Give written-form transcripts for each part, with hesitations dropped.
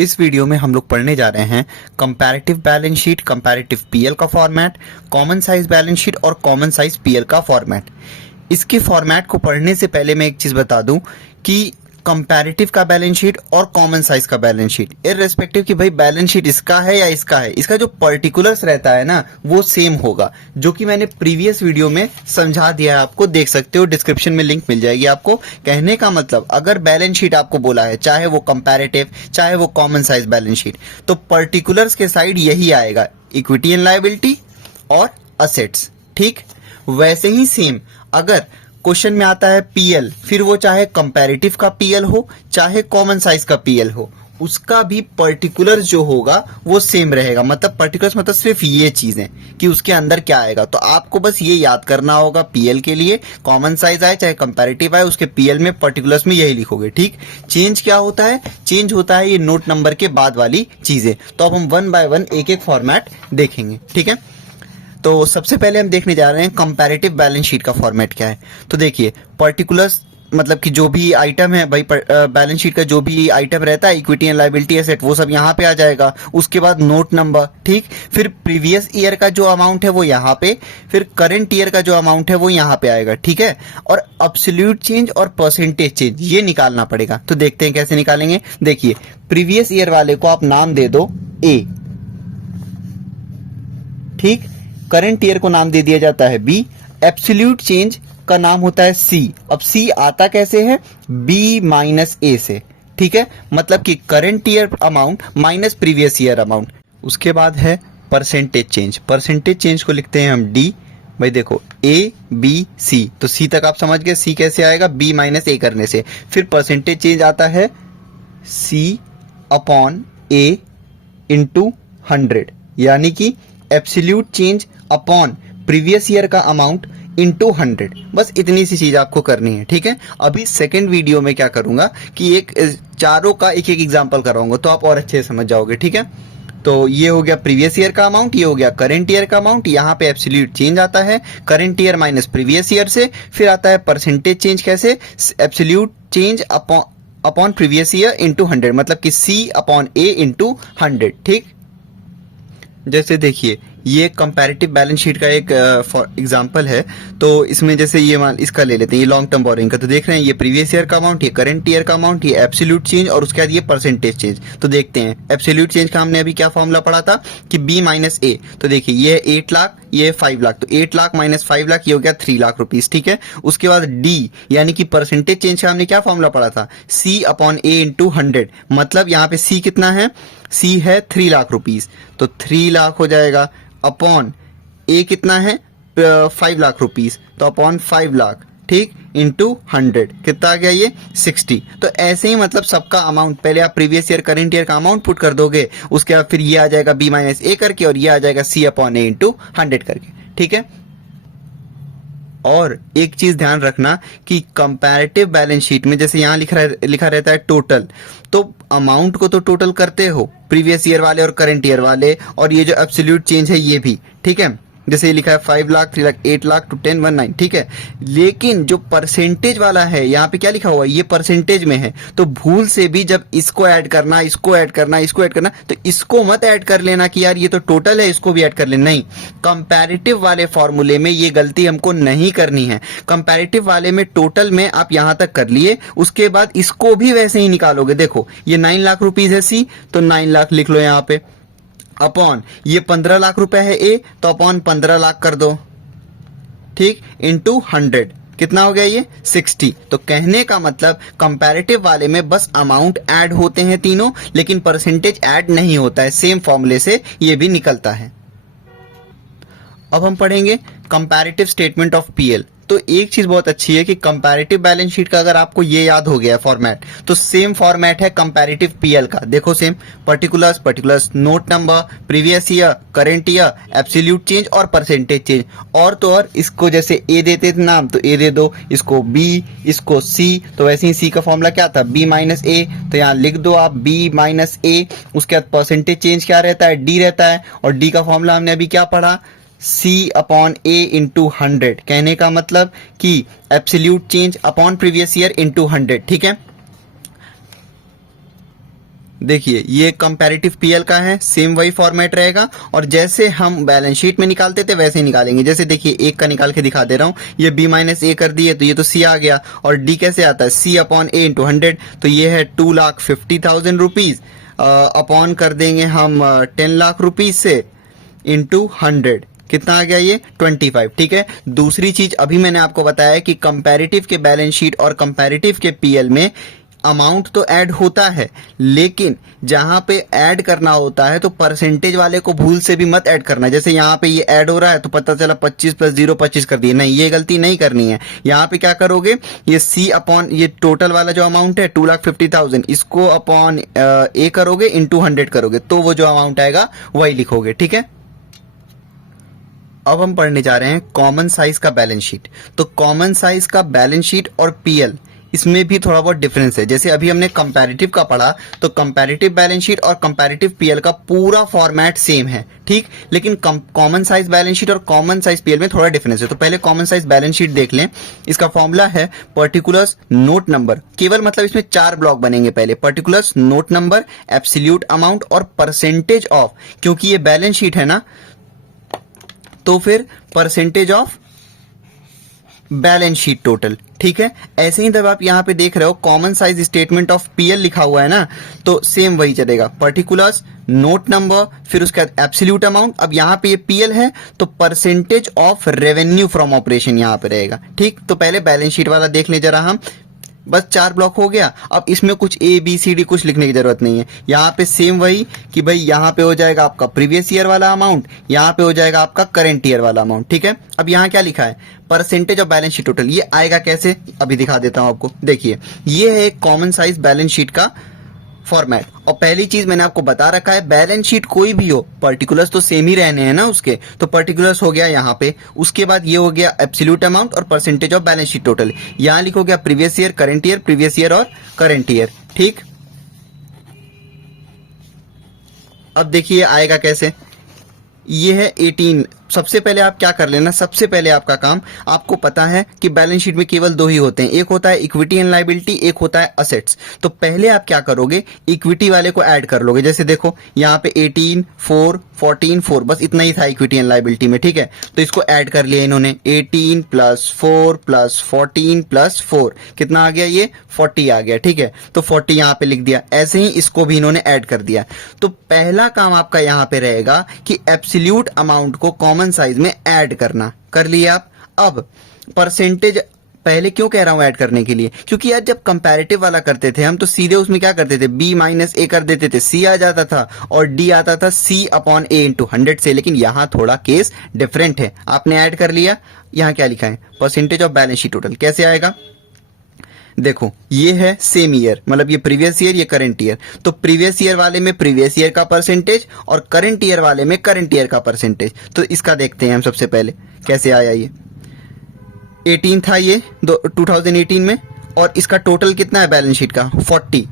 इस वीडियो में हम लोग पढ़ने जा रहे हैं comparative balance sheet, comparative PL का format, common size balance sheet और कॉमन साइज पीएल का फॉर्मेट। इसके फॉर्मेट को पढ़ने से पहले मैं एक चीज़ बता दूं कि कंपैरेटिव का बैलेंस शीट और कॉमन साइज का बैलेंस शीट इररिस्पेक्टिव कि भाई बैलेंस शीट इसका है या इसका है, इसका जो पर्टिकुलर्स रहता है ना वो सेम होगा, जो कि मैंने प्रीवियस वीडियो में समझा दिया है। आपको देख सकते हो, डिस्क्रिप्शन में लिंक मिल जाएगी आपको। कहने का मतलब अगर बैलेंस शीट आपको बोला है, चाहे वो कंपैरेटिव चाहे वो कॉमन साइज बैलेंस शीट, तो पर्टिकुलर्स के साइड यही आएगा, इक्विटी एंड लायबिलिटी और असेट्स। ठीक वैसे ही सेम अगर क्वेश्चन में आता है पीएल, फिर वो चाहे कंपैरेटिव का पीएल हो चाहे कॉमन साइज का पीएल हो, उसका भी पर्टिकुलर जो होगा वो सेम रहेगा। मतलब पर्टिकुलर्स मतलब सिर्फ ये चीजें कि उसके अंदर क्या आएगा। तो आपको बस ये याद करना होगा, पीएल के लिए कॉमन साइज आए चाहे कंपैरेटिव आए, उसके पीएल में पर्टिकुलर्स में यही लिखोगे। ठीक, चेंज क्या होता है? चेंज होता है ये नोट नंबर के बाद वाली चीजें। तो अब हम वन बाय वन एक एक फॉर्मेट देखेंगे। ठीक है, तो सबसे पहले हम देखने जा रहे हैं कंपैरेटिव बैलेंस शीट का फॉर्मेट क्या है। तो देखिए, पर्टिकुलर्स मतलब कि जो भी आइटम है भाई, बैलेंस शीट का जो भी आइटम रहता है, इक्विटी एंड लायबिलिटी एसेट, वो सब यहाँ पे आ जाएगा। उसके बाद नोट नंबर, ठीक, फिर प्रीवियस ईयर का जो अमाउंट है वो यहाँ पे, फिर करंट ईयर का जो अमाउंट है वो यहाँ पे आएगा। ठीक है, और अब्सोल्यूट चेंज और परसेंटेज चेंज ये निकालना पड़ेगा। तो देखते हैं कैसे निकालेंगे। देखिए, प्रीवियस ईयर वाले को आप नाम दे दो ए, ठीक, करंट ईयर को नाम दे दिया जाता है बी, एब्सोल्यूट चेंज का नाम होता है सी। अब सी आता कैसे है? बी माइनस ए से। ठीक है, मतलब कि current year amount minus previous year amount. उसके बाद है परसेंटेज चेंज। परसेंटेज चेंज को लिखते हैं हम डी। भाई देखो, ए बी सी, तो सी तक आप समझ गए, सी कैसे आएगा? बी माइनस ए करने से। फिर परसेंटेज चेंज आता है सी अपॉन ए इंटू 100, यानी कि absolute change upon previous year का अमाउंट इंटू 100। बस इतनी सी चीज आपको करनी है। ठीक है, अभी सेकेंड वीडियो में क्या करूंगा कि एक चारों का एक एक एग्जाम्पल कराऊंगा, तो आप और अच्छे से समझ जाओगे। ठीक है, तो ये हो गया प्रीवियस ईयर का अमाउंट, ये हो गया करंट ईयर का अमाउंट। यहाँ पे एब्सोल्यूट चेंज आता है current year minus previous year से। फिर आता है परसेंटेज चेंज, कैसे? Absolute change upon previous year into 100, मतलब कि सी अपॉन ए इंटू 100। ठीक, जैसे देखिए, ये कंपैरेटिव बैलेंस शीट का एक एग्जांपल है। तो इसमें जैसे ये मान इसका ले लेते हैं, ये लॉन्ग टर्म बोरिंग का। तो देख रहे हैं, ये प्रीवियस ईयर का अमाउंट, ये करंट ईयर का अमाउंट, ये एब्सोल्यूट चेंज और उसके बाद ये परसेंटेज चेंज। तो देखते हैं, एब्सोल्यूट चेंज का हमने अभी क्या फॉर्मूला पढ़ा था कि बी माइनस ए। तो देखिए, ये 8 लाख, ये 5 लाख, तो 8 लाख माइनस 5 लाख, ये हो गया 3 लाख रुपीज। ठीक है, उसके बाद डी यानी कि परसेंटेज चेंज का हमने क्या फॉर्मूला पढ़ा था? सी अपॉन ए इंटू 100, मतलब यहाँ पे सी कितना है? सी है 3 लाख रुपीज, तो 3 लाख हो जाएगा अपॉन ए कितना है? 5 लाख रुपीज, तो अपॉन 5 लाख, ठीक, इंटू 100 कितना आ गया? ये 60। तो ऐसे ही मतलब सबका अमाउंट पहले आप प्रीवियस ईयर करंट ईयर का अमाउंट पुट कर दोगे, उसके बाद फिर ये आ जाएगा बी माइनस ए करके, और ये आ जाएगा सी अपॉन ए इंटू 100 करके। ठीक है, और एक चीज ध्यान रखना कि कंपैरेटिव बैलेंस शीट में जैसे यहाँ लिखा रहता है टोटल, तो अमाउंट को तो टोटल करते हो प्रीवियस ईयर वाले और करंट ईयर वाले, और ये जो एब्सोल्यूट चेंज है ये भी। ठीक है, जैसे ये लिखा है 5 लाख, 3 लाख, 8 लाख टू 10 19। ठीक है, लेकिन जो परसेंटेज वाला है यहाँ पे क्या लिखा हुआ है? ये परसेंटेज में है, तो भूल से भी जब इसको ऐड करना, इसको ऐड करना, इसको ऐड करना, तो इसको मत ऐड कर लेना कि यार ये तो टोटल है इसको भी ऐड कर लेना। नहीं, कंपैरेटिव वाले फॉर्मूले में ये गलती हमको नहीं करनी है। कंपैरेटिव वाले में टोटल में आप यहाँ तक कर लिए, उसके बाद इसको भी वैसे ही निकालोगे। देखो, ये 9 लाख रुपीज है सी, तो 9 लाख लिख लो यहाँ पे, अपॉन ये 15 लाख रुपए है ए, तो अपॉन 15 लाख कर दो, ठीक, इंटू 100 कितना हो गया? ये 60। तो कहने का मतलब कंपैरेटिव वाले में बस अमाउंट ऐड होते हैं तीनों, लेकिन परसेंटेज ऐड नहीं होता है। सेम फॉर्मूले से ये भी निकलता है। अब हम पढ़ेंगे कंपैरेटिव स्टेटमेंट ऑफ पीएल। तो एक चीज बहुत अच्छी है कि कंपैरेटिव बैलेंस शीट का अगर आपको ये याद हो गया फॉर्मेट, तो सेम फॉर्मेट है कंपैरेटिव पीएल का। देखो same, particulars, note number, previous year, current year, absolute change और परसेंटेज चेंज। और तो और इसको जैसे ए देते थे नाम, तो ए दे दो, इसको बी, इसको सी, तो वैसे ही सी का फॉर्मूला क्या था? बी माइनस ए, तो यहाँ लिख दो आप बी माइनस ए। उसके बाद परसेंटेज चेंज क्या रहता है? डी रहता है, और डी का फॉर्मूला हमने अभी क्या पढ़ा? सी अपॉन ए इंटू 100। कहने का मतलब कि absolute change upon previous year into 100। ठीक है, देखिए ये कंपैरेटिव पीएल का है, सेम वही फॉर्मेट रहेगा और जैसे हम बैलेंस शीट में निकालते थे वैसे ही निकालेंगे। जैसे देखिए एक का निकाल के दिखा दे रहा हूँ, ये बी माइनस ए कर दिए तो ये तो सी आ गया, और डी कैसे आता है, सी अपॉन ए इंटू 100, तो ये है 2,50,000 रुपीज अपॉन कर देंगे हम 10 लाख रुपीज से इंटू 100, कितना आ गया ये 25। ठीक है, दूसरी चीज अभी मैंने आपको बताया कि कंपैरेटिव के बैलेंस शीट और कंपैरेटिव के पीएल में अमाउंट तो ऐड होता है, लेकिन जहां पे ऐड करना होता है तो परसेंटेज वाले को भूल से भी मत ऐड करना। जैसे यहाँ पे ये ऐड हो रहा है तो पता चला 25 + 0 25 कर दिए, नहीं, ये गलती नहीं करनी है। यहाँ पे क्या करोगे, ये सी अपॉन ये टोटल वाला जो अमाउंट है 2,50,000, इसको अपॉन ए करोगे इंटू 100 करोगे तो वो जो अमाउंट आएगा वही लिखोगे। ठीक है, अब हम पढ़ने जा रहे हैं कॉमन साइज का बैलेंस शीट। तो कॉमन साइज का बैलेंस शीट और पीएल इसमें भी थोड़ा बहुत डिफरेंस है। जैसे अभी हमने कंपैरेटिव का पढ़ा तो कंपैरेटिव बैलेंस शीट और कंपैरेटिव पीएल का पूरा फॉर्मेट सेम है, ठीक, लेकिन कॉमन साइज बैलेंस शीट और कॉमन साइज पीएल में थोड़ा डिफरेंस है। तो पहले कॉमन साइज बैलेंस शीट देख लें। इसका फॉर्मूला है पर्टिकुलर्स नोट नंबर, केवल मतलब इसमें 4 ब्लॉक बनेंगे। पहले particulars note number, absolute amount और परसेंटेज ऑफ, क्योंकि ये बैलेंस शीट है ना तो फिर percentage of balance sheet total. ठीक है, ऐसे ही जब आप यहां पे देख रहे हो common size statement of PL लिखा हुआ है ना, तो सेम वही चलेगा, पर्टिकुलर्स नोट नंबर फिर उसका एब्सोल्यूट अमाउंट। अब यहां पे ये पीएल है तो percentage of revenue from operation यहां पे रहेगा। ठीक, तो पहले बैलेंस शीट वाला देख ले जरा हम, बस 4 ब्लॉक हो गया। अब इसमें कुछ ए बी सी डी कुछ लिखने की जरूरत नहीं है। यहाँ पे सेम वही कि भाई यहाँ पे हो जाएगा आपका प्रीवियस ईयर वाला अमाउंट, यहाँ पे हो जाएगा आपका करंट ईयर वाला अमाउंट। ठीक है, अब यहाँ क्या लिखा है, percentage of balance sheet total. ये आएगा कैसे, अभी दिखा देता हूं आपको। देखिए ये है एक कॉमन साइज बैलेंस शीट का फॉर्मेट। और पहली चीज मैंने आपको बता रखा है, बैलेंस शीट कोई भी हो पर्टिकुलर्स तो सेम ही रहने हैं ना उसके, तो पर्टिकुलर्स हो गया यहाँ पे, उसके बाद ये हो गया एब्सोल्यूट अमाउंट और percentage of balance sheet total. यहाँ लिखोगे previous year, current year, previous year और करंट ईयर। ठीक, अब देखिए आएगा कैसे, ये है 18। सबसे पहले आप क्या कर लेना, सबसे पहले आपका काम, आपको पता है कि बैलेंस शीट में केवल 2 ही होते हैं, एक होता है इक्विटी एंड लायबिलिटी, एक होता है असेट्स। तो पहले आप क्या करोगे, इक्विटी वाले को ऐड कर लोगे। जैसे देखो यहाँ पे 18 4 14 4, बस इतना ही था इक्विटी एंड लायबिलिटी में। ठीक है, तो इसको ऐड कर लिया इन्होंने, 18 + 4 + 14 + 4, कितना आ गया, ये 40 आ गया। ठीक है, तो 40 यहाँ पे लिख दिया। ऐसे ही इसको भी इन्होंने ऐड कर दिया। तो पहला काम आपका यहाँ पे रहेगा कि एब्सोल्यूट अमाउंट को कॉमन साइज में ऐड करना, कर लिया आप। अब परसेंटेज पहले क्यों कह रहा हूं ऐड करने के लिए, क्योंकि यार जब कंपैरेटिव वाला करते थे हम तो सीधे उसमें क्या करते थे, b - a कर देते थे, c आ जाता था और d आता था c अपॉन a इंटू 100 से। लेकिन यहां थोड़ा केस डिफरेंट है, आपने ऐड कर लिया। यहां क्या लिखा है, percentage of balance sheet total, कैसे आएगा, देखो ये है सेम ईयर, मतलब ये प्रीवियस ईयर, ये करंट ईयर। तो प्रीवियस ईयर वाले में प्रीवियस ईयर का परसेंटेज और करंट ईयर वाले में करंट ईयर का परसेंटेज। तो इसका देखते हैं हम सबसे पहले कैसे आया। ये 18 था ये 2018 में, और इसका टोटल कितना है बैलेंस शीट का, 40।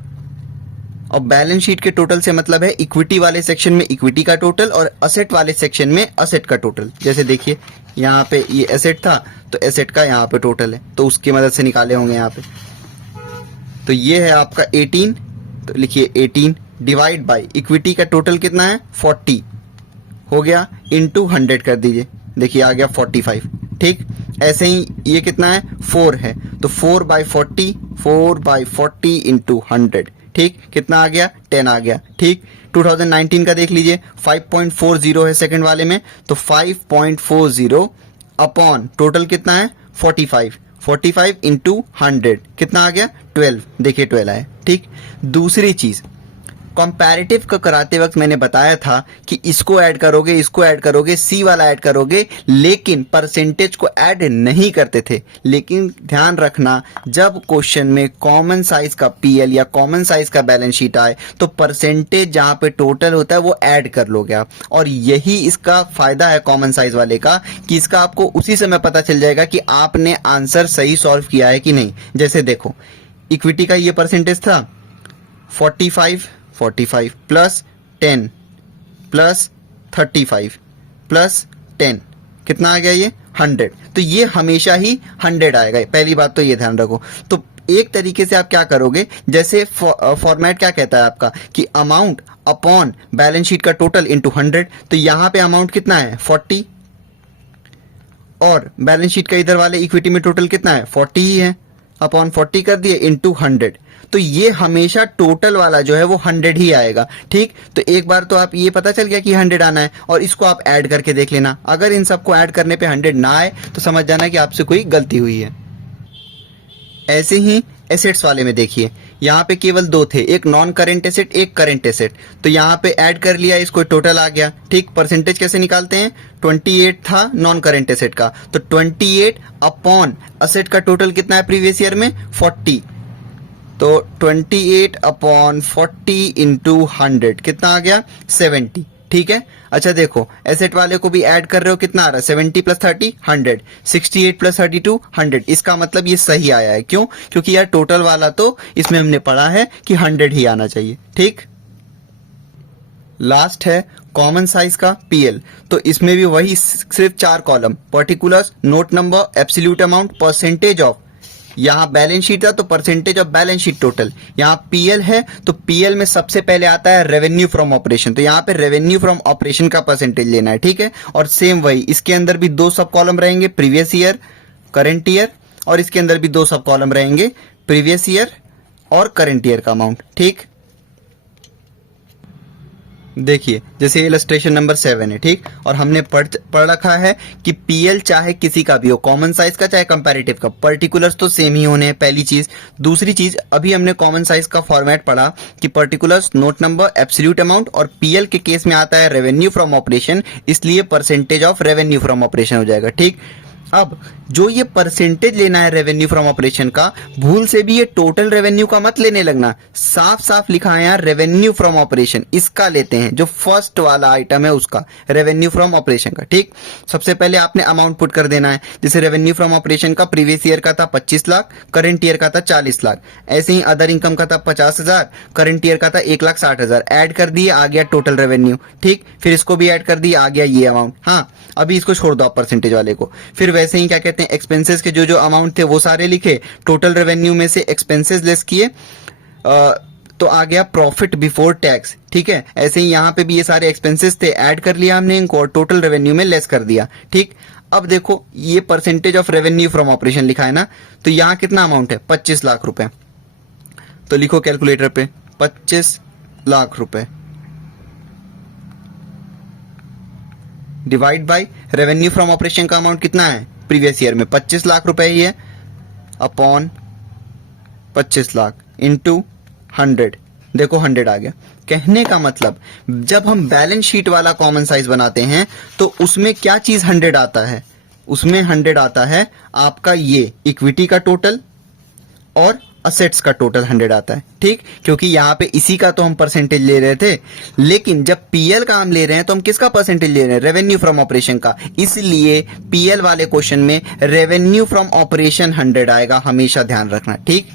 और बैलेंस शीट के टोटल से मतलब है इक्विटी वाले सेक्शन में इक्विटी का टोटल और असेट वाले सेक्शन में असेट का टोटल। जैसे देखिए यहाँ पे ये एसेट था तो एसेट का यहाँ पे टोटल है, तो उसकी मदद से निकाले होंगे यहाँ पे। तो ये है आपका 18, तो लिखिए 18 डिवाइड बाय इक्विटी का टोटल कितना है 40 हो गया, इंटू 100 कर दीजिए, देखिए आ गया 45। ठीक, ऐसे ही ये कितना है 4 है, तो 4/40 इंटू 100। ठीक, कितना आ गया 10 आ गया। ठीक, 2019 का देख लीजिए 5.40 है सेकंड वाले में, तो 5.40 अपॉन टोटल कितना है 45 इंटू 100 कितना आ गया 12, देखिए 12 आया। ठीक, दूसरी चीज कंपैरेटिव को कराते वक्त मैंने बताया था कि इसको ऐड करोगे, इसको ऐड करोगे, सी वाला ऐड करोगे, लेकिन परसेंटेज को ऐड नहीं करते थे। लेकिन ध्यान रखना, जब क्वेश्चन में कॉमन साइज का पीएल या कॉमन साइज का बैलेंस शीट आए तो परसेंटेज जहां पे टोटल होता है वो ऐड कर लोगे आप। और यही इसका फायदा है कॉमन साइज वाले का, कि इसका आपको उसी समय पता चल जाएगा कि आपने आंसर सही सॉल्व किया है कि नहीं। जैसे देखो इक्विटी का ये परसेंटेज था 45 प्लस 10 प्लस 35 प्लस 10 कितना आ गया ये 100। तो ये हमेशा ही 100 आएगा, पहली बात तो ये ध्यान रखो। तो एक तरीके से आप क्या करोगे, जैसे फॉर्मेट क्या कहता है आपका कि अमाउंट अपॉन बैलेंस शीट का टोटल इंटू 100, तो यहां पे अमाउंट कितना है 40 और बैलेंस शीट का इधर वाले इक्विटी में टोटल कितना है 40 ही है, अपॉन 40 कर दिए इंटू 100, तो ये हमेशा टोटल वाला जो है वो 100 ही आएगा। ठीक, तो एक बार तो आप ये पता चल गया कि 100 आना है, और इसको आप ऐड करके देख लेना, अगर इन सबको ऐड करने पे 100 ना आए तो समझ जाना कि आपसे कोई गलती हुई है। ऐसे ही एसेट्स वाले में देखिए, यहाँ पे केवल दो थे, एक नॉन करेंट एसेट एक करेंट एसेट, तो यहाँ पे ऐड कर लिया, इसको टोटल आ गया। ठीक, परसेंटेज कैसे निकालते हैं, 28 था नॉन करेंट एसेट का, तो 28 अपॉन एसेट का टोटल कितना है प्रीवियस ईयर में 40, तो 28 अपॉन 40 इंटू 100 कितना आ गया 70। ठीक है, अच्छा देखो एसेट वाले को भी ऐड कर रहे हो, कितना आ रहा है 70 प्लस 30 100, 68 प्लस 32 100, इसका मतलब ये सही आया है। क्यों, क्योंकि यार टोटल वाला तो इसमें हमने पढ़ा है कि 100 ही आना चाहिए। ठीक, लास्ट है कॉमन साइज का पीएल, तो इसमें भी वही सिर्फ 4 column, particulars, note number, absolute amount, percentage of, यहाँ बैलेंस शीट था तो percentage of balance sheet total, यहाँ पीएल है तो पीएल में सबसे पहले आता है रेवेन्यू फ्रॉम ऑपरेशन, तो यहाँ पे रेवेन्यू फ्रॉम ऑपरेशन का परसेंटेज लेना है। ठीक है, और सेम वही इसके अंदर भी 2 सब कॉलम रहेंगे, प्रीवियस ईयर, करंट ईयर, और इसके अंदर भी 2 सब कॉलम रहेंगे, प्रीवियस ईयर और करंट ईयर का अमाउंट। ठीक, देखिए जैसे इलस्ट्रेशन नंबर 7 है। ठीक, और हमने पढ़ रखा है कि पीएल चाहे किसी का भी हो, कॉमन साइज का चाहे कंपैरेटिव का, पर्टिकुलर्स तो सेम ही होने हैं, पहली चीज। दूसरी चीज, अभी हमने कॉमन साइज का फॉर्मेट पढ़ा कि particulars, note number, absolute amount, और पीएल के केस में आता है रेवेन्यू फ्रॉम ऑपरेशन, इसलिए percentage of revenue from operation हो जाएगा। ठीक, अब जो ये परसेंटेज लेना है रेवेन्यू फ्रॉम ऑपरेशन का, भूल से भी ये टोटल रेवेन्यू का मत लेने लगना, साफ साफ लिखा है यार रेवेन्यू फ्रॉम ऑपरेशन, इसका लेते हैं, जो फर्स्ट वाला आइटम है उसका, रेवेन्यू फ्रॉम ऑपरेशन का। ठीक, सबसे पहले आपने अमाउंट पुट कर देना है, जैसे रेवेन्यू फ्रॉम ऑपरेशन का प्रीवियस ईयर का था 25 लाख, करंट ईयर का था 40 लाख, ऐसे ही अदर इनकम का था 50,000, करंट ईयर का था 1,60,000, ऐड कर दिए, आ गया टोटल रेवेन्यू। ठीक, फिर इसको भी ऐड कर दिया, आ गया ये अमाउंट। हाँ, अभी इसको छोड़ दो आप परसेंटेज वाले को, फिर वैसे ही क्या कहते हैं, एक्सपेंसेस के जो जो अमाउंट थे वो सारे लिखे, टोटल रेवेन्यू में से एक्सपेंसेस लेस किए, तो आ गया प्रॉफिट बिफोर टैक्स। ठीक है, ऐसे ही यहाँ पे भी ये सारे एक्सपेंसेस थे, ऐड कर लिया हमने इनको और टोटल रेवेन्यू में लेस कर दिया। ठीक, अब देखो ये percentage of revenue from operation लिखा है ना, तो यहाँ कितना अमाउंट है 25 लाख रुपए, तो लिखो कैलकुलेटर पे 25 लाख रुपए divide by revenue from operation का अमाउंट कितना है प्रीवियस ईयर में 25 लाख रुपए ही है, अपॉन 25 लाख इंटू 100, देखो 100 आ गया। कहने का मतलब जब हम बैलेंस शीट वाला कॉमन साइज बनाते हैं तो उसमें क्या चीज 100 आता है, उसमें 100 आता है आपका ये इक्विटी का टोटल और असेट्स का टोटल 100 आता है। ठीक, क्योंकि यहाँ पे इसी का तो हम परसेंटेज ले रहे थे, लेकिन जब पीएल का हम ले रहे हैं तो हम किसका परसेंटेज ले रहे हैं, रेवेन्यू फ्रॉम ऑपरेशन का, इसलिए पीएल वाले क्वेश्चन में रेवेन्यू फ्रॉम ऑपरेशन 100 आएगा, हमेशा ध्यान रखना। ठीक,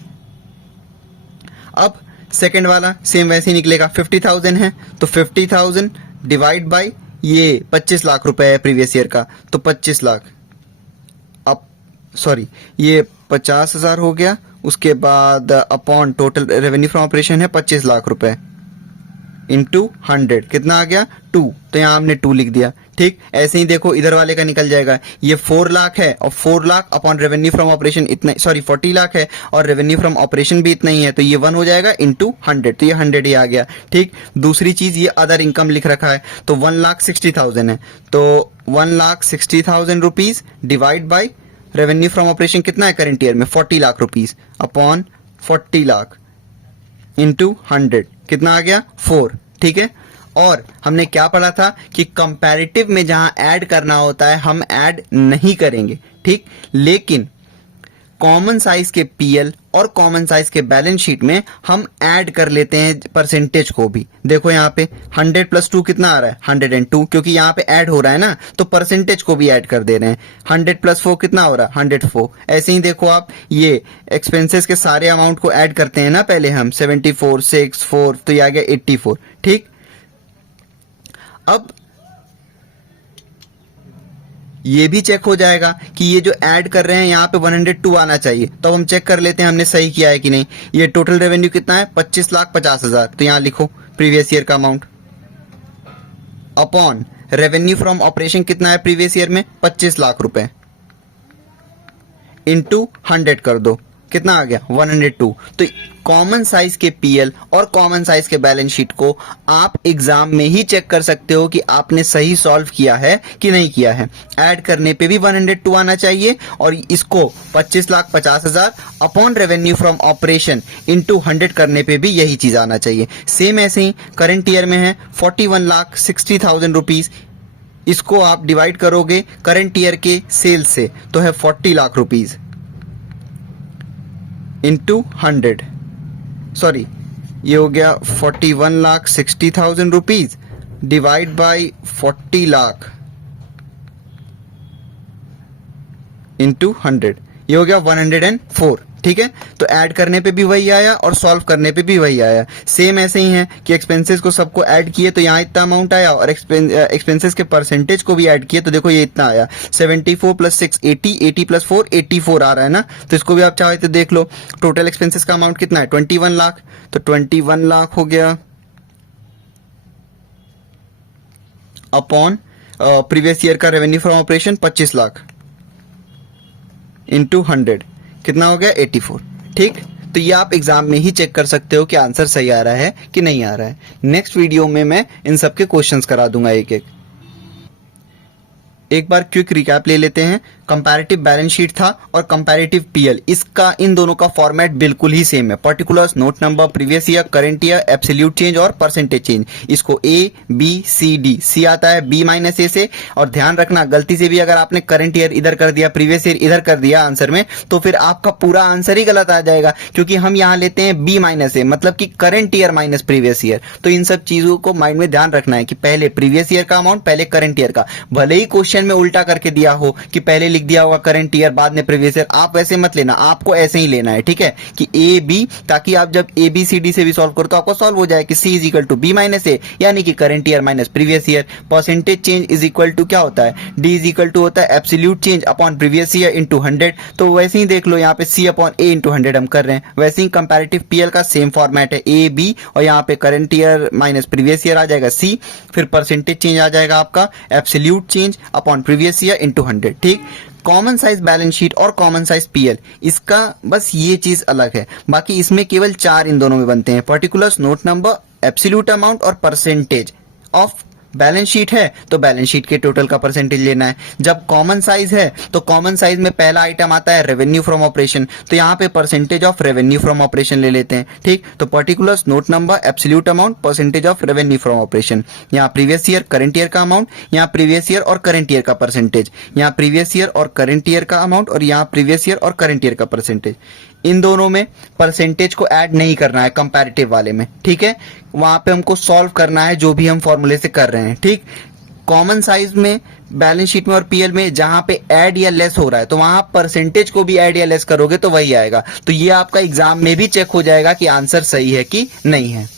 अब सेकंड वाला सेम वैसे ही निकलेगा, 50,000 है तो 50,000 डिवाइड बाय ये 25 लाख रुपए है प्रीवियस ईयर का, तो 25 लाख, अब सॉरी ये 50,000 हो गया, उसके बाद upon total revenue from operation है 25 लाख रुपए इंटू 100 कितना आ गया 2, तो यहाँ हमने 2 लिख दिया। ठीक, ऐसे ही देखो इधर वाले का निकल जाएगा, ये 4 लाख है और 4 lakh upon revenue from operation इतना, सॉरी 40 लाख है और रेवेन्यू फ्रॉम ऑपरेशन भी इतना ही है, तो ये 1 हो जाएगा इंटू 100, तो ये 100 ही आ गया। ठीक, दूसरी चीज ये अदर इनकम लिख रखा है, तो 1,60,000 है, तो 1,60,000 rupees divide by revenue from operation कितना है करंट ईयर में 40 lakh rupees, upon 40 lakh into 100 कितना आ गया 4। ठीक है, और हमने क्या पढ़ा था कि कंपैरेटिव में जहां ऐड करना होता है हम ऐड नहीं करेंगे। ठीक, लेकिन कॉमन साइज के पीएल और कॉमन साइज के बैलेंस शीट में हम ऐड कर लेते हैं परसेंटेज को भी। देखो यहाँ पे 100 प्लस 2 कितना आ रहा है 102, क्योंकि यहाँ पे ऐड हो रहा है ना, तो परसेंटेज को भी ऐड कर दे रहे हैं। 100 प्लस 4 कितना हो रहा है 104। ऐसे ही देखो आप ये एक्सपेंसेस के सारे अमाउंट को ऐड करते हैं ना, पहले हम 74 6 4, तो ये आ गया 84। ठीक, अब ये भी चेक हो जाएगा कि ये जो ऐड कर रहे हैं यहाँ पे 102 आना चाहिए। तो अब हम चेक कर लेते हैं हमने सही किया है कि नहीं। ये टोटल रेवेन्यू कितना है 25,50,000, तो यहाँ लिखो प्रीवियस ईयर का amount upon revenue from operation कितना है प्रीवियस ईयर में 25 लाख रुपए इंटू 100 कर दो, कितना आ गया 102। तो कॉमन साइज के पीएल और कॉमन साइज के बैलेंस शीट को आप एग्जाम में ही चेक कर सकते हो कि आपने सही सॉल्व किया है कि नहीं किया है। ऐड करने पे भी 102 आना चाहिए और इसको 25,50,000 upon revenue from operation into 100 करने पे भी यही चीज आना चाहिए। सेम ऐसे ही करंट ईयर में है 41,60,000 रुपीज, इसको आप डिवाइड करोगे करंट ईयर के सेल्स से तो है 40 लाख रुपीज इंटू 100, सॉरी ये हो गया 41,60,000 rupees divide by 40 lakh into 100, ये हो गया 104। ठीक है, तो ऐड करने पे भी वही आया और सॉल्व करने पे भी वही आया। सेम ऐसे ही है कि एक्सपेंसेस को सबको ऐड किए तो यहाँ इतना अमाउंट आया और एक्सपेंसेस के परसेंटेज को भी ऐड किए तो देखो ये इतना आया 74 + 6 80, 80 + 4 84 आ रहा है ना। तो इसको भी आप चाहे तो देख लो। टोटल एक्सपेंसेस का अमाउंट कितना है 21 लाख, तो 21 लाख हो गया अपॉन प्रीवियस ईयर का revenue from operation 25 lakh into 100, कितना हो गया 84। ठीक, तो ये आप एग्जाम में ही चेक कर सकते हो कि आंसर सही आ रहा है कि नहीं आ रहा है। नेक्स्ट वीडियो में मैं इन सब के क्वेश्चंस करा दूंगा एक बार क्विक रिकैप ले लेते हैं। कंपैरेटिव बैलेंस शीट था और कंपैरेटिव पीएल, इसका इन दोनों का फॉर्मेट बिल्कुल ही सेम है। Particulars, note number, previous year, current year, absolute change और परसेंटेज चेंज। इसको ए बी सी डी, सी आता है बी माइनस ए से। और ध्यान रखना गलती से भी अगर आपने करंट ईयर इधर कर दिया, प्रीवियस ईयर इधर कर दिया आंसर में, तो फिर आपका पूरा आंसर ही गलत आ जाएगा, क्योंकि हम यहाँ लेते हैं बी माइनस ए, मतलब कि current year minus previous year. तो इन सब चीजों को माइंड में ध्यान रखना है कि पहले प्रीवियस ईयर का अमाउंट, पहले करंट ईयर का। भले ही क्वेश्चन में उल्टा करके दिया हो कि पहले लिख दिया होगा करंट ईयर बाद में प्रीवियस ईयर, आप वैसे मत लेना, आपको ऐसे ही लेना है। ठीक है, कि ए बी, ताकि आप जब ए बी सी डी से भी सॉल्व करो तो आपको सॉल्व हो जाए कि C is equal to B minus A, यानी कि current year minus previous year. Percentage change is equal to क्या होता है, डी इज इक्वल टू होता है absolute change upon previous year into 100। तो वैसे ही देख लो यहाँ पे सी अपॉन ए इंटू 100 हम कर रहे हैं। वैसे ही कंपैरेटिव पीएल का सेम फॉर्मेट है, ए बी और यहाँ पे current year minus previous year आ जाएगा सी, फिर परसेंटेज चेंज आ जाएगा आपका absolute change upon previous year into 100। ठीक, कॉमन साइज बैलेंस शीट और कॉमन साइज पीएल, इसका बस ये चीज अलग है। बाकी इसमें केवल 4 इन दोनों में बनते हैं, particulars, note number, absolute amount और परसेंटेज ऑफ। बैलेंस शीट है तो बैलेंस शीट के टोटल का परसेंटेज लेना है। जब कॉमन साइज है तो कॉमन साइज में पहला आइटम आता है रेवेन्यू फ्रॉम ऑपरेशन, तो यहाँ पे percentage of revenue from operation ले लेते हैं। ठीक, तो particulars, note number, absolute amount, percentage of revenue from operation. यहाँ प्रीवियस ईयर, करंट ईयर का अमाउंट, यहाँ प्रीवियस ईयर और करंट ईयर का परसेंटेज, यहाँ प्रीवियस ईयर और करंट ईयर का अमाउंट और यहाँ प्रीवियस ईयर और करंट ईयर का परसेंटेज। इन दोनों में परसेंटेज को ऐड नहीं करना है कंपैरेटिव वाले में। ठीक है, वहां पे हमको सॉल्व करना है जो भी हम फॉर्मूले से कर रहे हैं। ठीक, कॉमन साइज में, बैलेंस शीट में और पीएल में जहां पे ऐड या लेस हो रहा है तो वहां परसेंटेज को भी ऐड या लेस करोगे तो वही आएगा। तो ये आपका एग्जाम में भी चेक हो जाएगा कि आंसर सही है कि नहीं है।